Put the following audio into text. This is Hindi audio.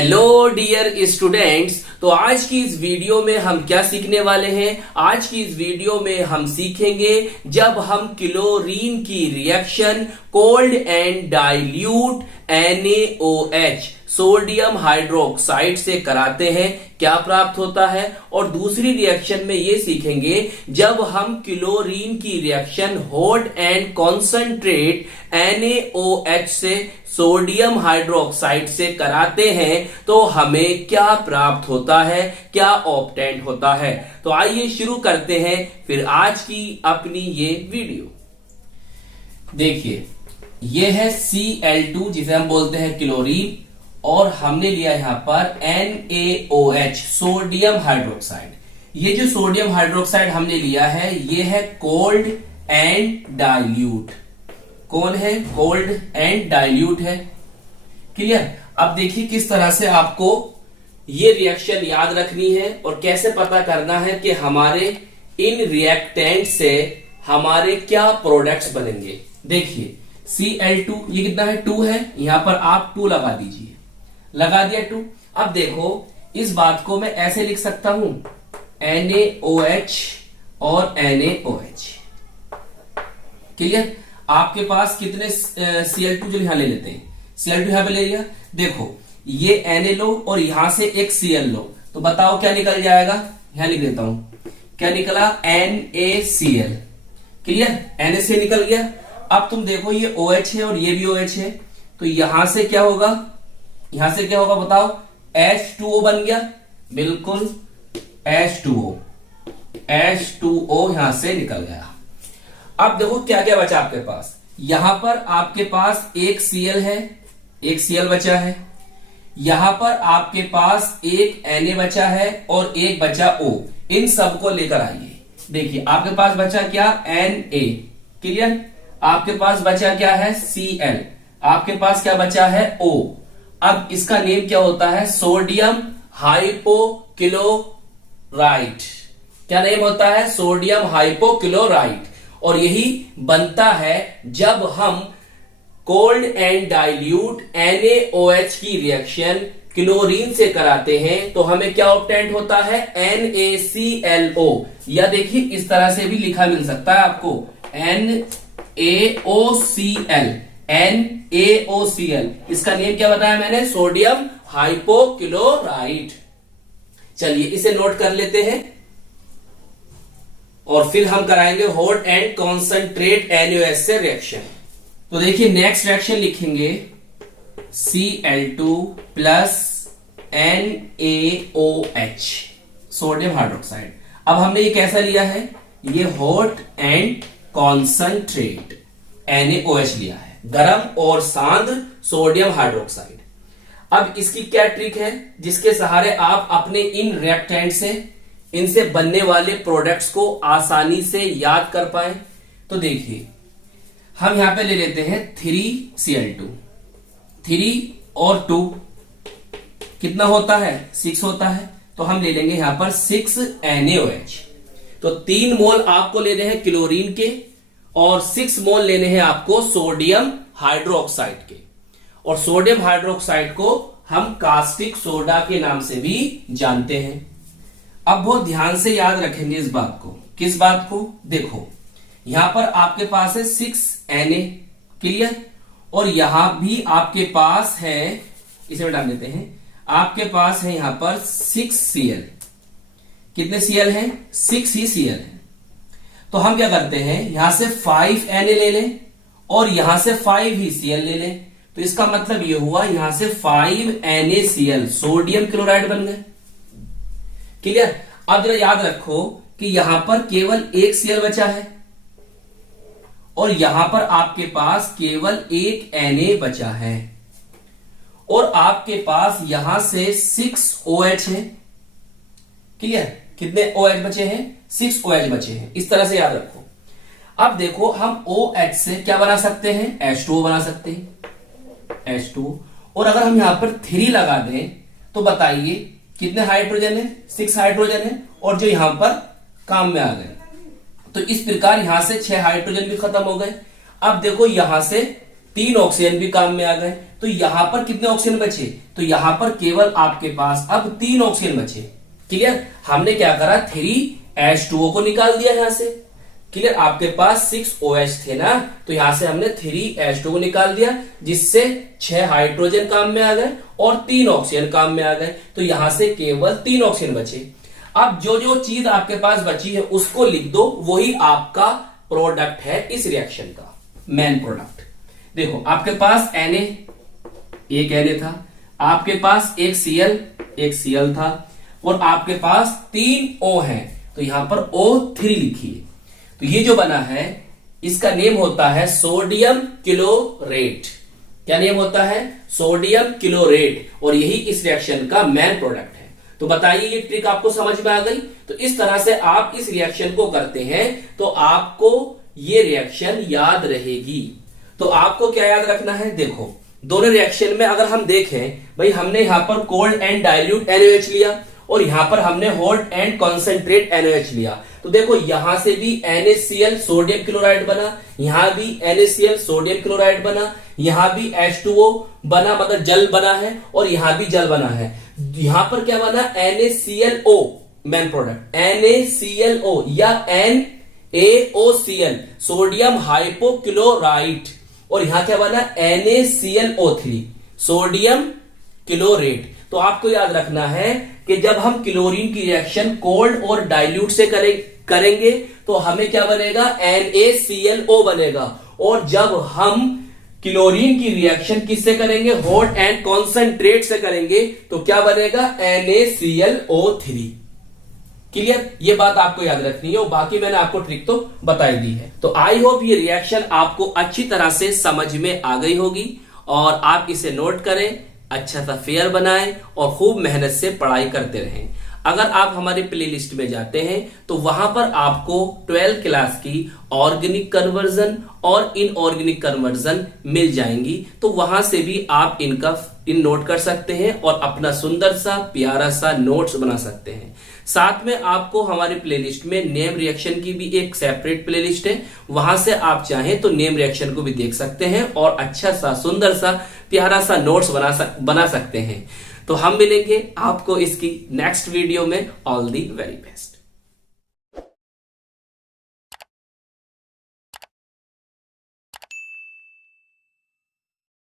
Hello dear students. तो आज की इस वीडियो में हम क्या सीखने वाले हैं? आज की इस वीडियो में हम सीखेंगे जब हम क्लोरीन की reaction cold and dilute NaOH sodium hydroxide से कराते हैं क्या प्राप्त होता है, और दूसरी रिएक्शन में ये सीखेंगे जब हम क्लोरीन की reaction hot and concentrate NaOH से सोडियम हाइड्रोक्साइड से कराते हैं तो हमें क्या प्राप्त होता है, क्या ऑब्टेंड होता है। तो आइए शुरू करते हैं फिर आज की अपनी ये वीडियो। देखिए, ये है Cl2 जिसे हम बोलते हैं क्लोरीन, और हमने लिया यहां पर NaOH सोडियम हाइड्रोक्साइड। ये जो सोडियम हाइड्रोक्साइड हमने लिया है ये है कोल्ड एंड डाइल्यूट। कौन है? कोल्ड एंड डाइल्यूट है। क्लियर? अब देखिए किस तरह से आपको ये रिएक्शन याद रखनी है और कैसे पता करना है कि हमारे इन रिएक्टेंट से हमारे क्या प्रोडक्ट्स बनेंगे। देखिए Cl2 ये कितना है? 2 है। यहां पर आप 2 लगा दीजिए। लगा दिया 2। अब देखो इस बात को मैं ऐसे लिख सकता हूं NaOH और NaOH। क्लियर? आपके पास कितने Cl2 जो यहां ले लेते हैं, Cl2 यहां पे ले लिया। देखो ये Na लो और यहां से एक Cl लो, तो बताओ क्या निकल जाएगा। यहां लिख देता हूं, क्या निकला? NaCl। क्लियर? NaCl निकल गया। अब तुम देखो ये OH है और ये भी OH है, तो यहां से क्या होगा? यहां से क्या होगा बताओ? H2O बन गया। बिल्कुल H2O यहां से निकल गया। अब देखो क्या क्या बचा आपके पास। यहां पर आपके पास एक Cl है, एक Cl बचा है। यहां पर आपके पास एक Na बचा है और एक बचा O। इन सबको लेकर आइए। देखिए आपके पास बचा क्या? Na। क्लियर? आपके पास बचा क्या है? Cl। आपके पास क्या बचा है? O। अब इसका नेम क्या होता है? Sodium hypochlorite. क्या नेम होता है? Sodium hypochlorite. और यही बनता है जब हम कोल्ड एंड डाइल्यूट NaOH की रिएक्शन क्लोरीन से कराते हैं तो हमें क्या ऑब्टेंड होता है? NaClO। या देखिए इस तरह से भी लिखा मिल सकता है आपको NaOCl। इसका नेम क्या बताया मैंने? Sodium hypochlorite. चलिए इसे नोट कर लेते हैं और फिर हम कराएंगे हॉट एंड कॉन्सेंट्रेट NaOH से रिएक्शन। तो देखिए नेक्स्ट रिएक्शन लिखेंगे Cl2 plus NaOH sodium hydroxide. अब हमने ये कैसा लिया है? ये हॉट एंड कॉन्सेंट्रेट NaOH लिया है, गरम और सांद्र सोडियम हाइड्रोक्साइड। अब इसकी क्या ट्रिक है जिसके सहारे आप अपने इन रिएक्टेंट से, इनसे बनने वाले प्रोडक्ट्स को आसानी से याद कर पाए? तो देखिए हम यहां पे ले लेते हैं 3Cl2। 3 और 2 कितना होता है? 6 होता है। तो हम ले लेंगे यहां पर 6 NaOH। तो 3 मोल आपको लेने हैं क्लोरीन के और 6 मोल लेने हैं आपको सोडियम हाइड्रोक्साइड के। और सोडियम हाइड्रोक्साइड को हम कास्टिक सोडा के नाम से भी जानते हैं। अब बहुत ध्यान से याद रखेंगे इस बात को। किस बात को? देखो यहां पर आपके पास है 6 Na। क्लियर? और यहां भी आपके पास है, इसे में डाल देते हैं, आपके पास है यहां पर 6 Cl। कितने Cl हैं? 6 ही Cl है। तो हम क्या करते हैं, यहां से 5 Na ले लें और यहां से 5 ही Cl ले लें। तो इसका मतलब यह हुआ यहां से 5 NaCl सोडियम क्लोराइड बन गए। क्लियर? अब जरा याद रखो कि यहां पर केवल एक Cl बचा है और यहां पर आपके पास केवल एक Na बचा है, और आपके पास यहां से 6 OH है। क्लियर? कितने OH बचे हैं? 6 OH बचे हैं। इस तरह से याद रखो। अब देखो हम OH से क्या बना सकते हैं? H2O बना सकते हैं, H2O। और अगर हम यहां पर 3 लगा दें तो बताइए कितने हाइड्रोजन है? 6 हाइड्रोजन है, और जो यहां पर काम में आ गए। तो इस प्रकार यहां से 6 हाइड्रोजन भी खत्म हो गए। अब देखो यहां से 3 ऑक्सीजन भी काम में आ गए। तो यहां पर कितने ऑक्सीजन बचे? तो यहां पर केवल आपके पास अब 3 ऑक्सीजन बचे। क्लियर? हमने क्या करा, 3H2O को निकाल दिया यहां से। क्लियर? आपके पास 6 OH थे ना, तो यहां से हमने 3H2O को निकाल दिया, जिससे 6 हाइड्रोजन काम में आ गए और 3 ऑक्सीजन काम में आ गए। तो यहां से केवल 3 ऑक्सीजन बचे। अब जो जो चीज आपके पास बची है उसको लिख दो, वही आपका प्रोडक्ट है इस रिएक्शन का, मेन प्रोडक्ट। देखो आपके पास Na, एक Na था, आपके पास एक Cl था, और आपके पास 3 O है, तो यहां पर O3 लिखिए। तो ये जो बना है इसका नेम होता है सोडियम क्लोरेट। क्या नेम होता है? सोडियम क्लोरेट, और यही इस रिएक्शन का मेन प्रोडक्ट है। तो बताइए ये ट्रिक आपको समझ में आ गई? तो इस तरह से आप इस रिएक्शन को करते हैं तो आपको ये रिएक्शन याद रहेगी। तो आपको क्या याद रखना है? देखो दोनों रिएक्शन में अगर हम देखें, भाई हमने यहां पर कोल्ड एंड डाइल्यूट NaOH लिया और यहां पर हमने हॉट एंड कॉन्सेंट्रेट NaOH लिया। तो देखो यहां से भी NaCl सोडियम क्लोराइड बना, यहां भी NaCl सोडियम क्लोराइड बना, यहां भी H2O बना, मतलब जल बना है, और यहां भी जल बना है। यहां पर क्या बना? NaClO, मेन प्रोडक्ट NaClO या NaOCl सोडियम हाइपोक्लोराइट, और यहां क्या बना? NaClO3 sodium chlorate. तो आपको याद रखना है कि जब हम क्लोरीन की रिएक्शन कोल्ड और डाइल्यूट से करेंगे तो हमें क्या बनेगा? NaClO बनेगा, और जब हम क्लोरीन की रिएक्शन किससे करेंगे? हॉट एंड कॉन्सेंट्रेट से करेंगे, तो क्या बनेगा? NaClO3। क्लियर? ये बात आपको याद रखनी है, और बाकी मैंने आपको ट्रिक तो बताई दी है। तो आई होप ये रिएक्शन आपको अच्छी तरह से समझ में आ गई होगी, और आप इसे नोट करें, अच्छा सा फेयर बनाएं और खूब मेहनत से पढ़ाई करते रहें। अगर आप हमारी प्लेलिस्ट में जाते हैं तो वहां पर आपको 12th क्लास की ऑर्गेनिक कन्वर्जन और इनऑर्गेनिक कन्वर्जन मिल जाएंगी, तो वहां से भी आप इन नोट कर सकते हैं और अपना सुंदर सा प्यारा सा नोट्स बना सकते हैं। साथ में आपको हमारे प्लेलिस्ट में नेम रिएक्शन की भी एक सेपरेट प्लेलिस्ट है, वहां से आप चाहें तो नेम रिएक्शन को भी देख सकते हैं और अच्छा सा सुंदर सा प्यारा सा नोट्स बना सकते हैं। तो हम मिलेंगे आपको इसकी नेक्स्ट वीडियो में। All the very best.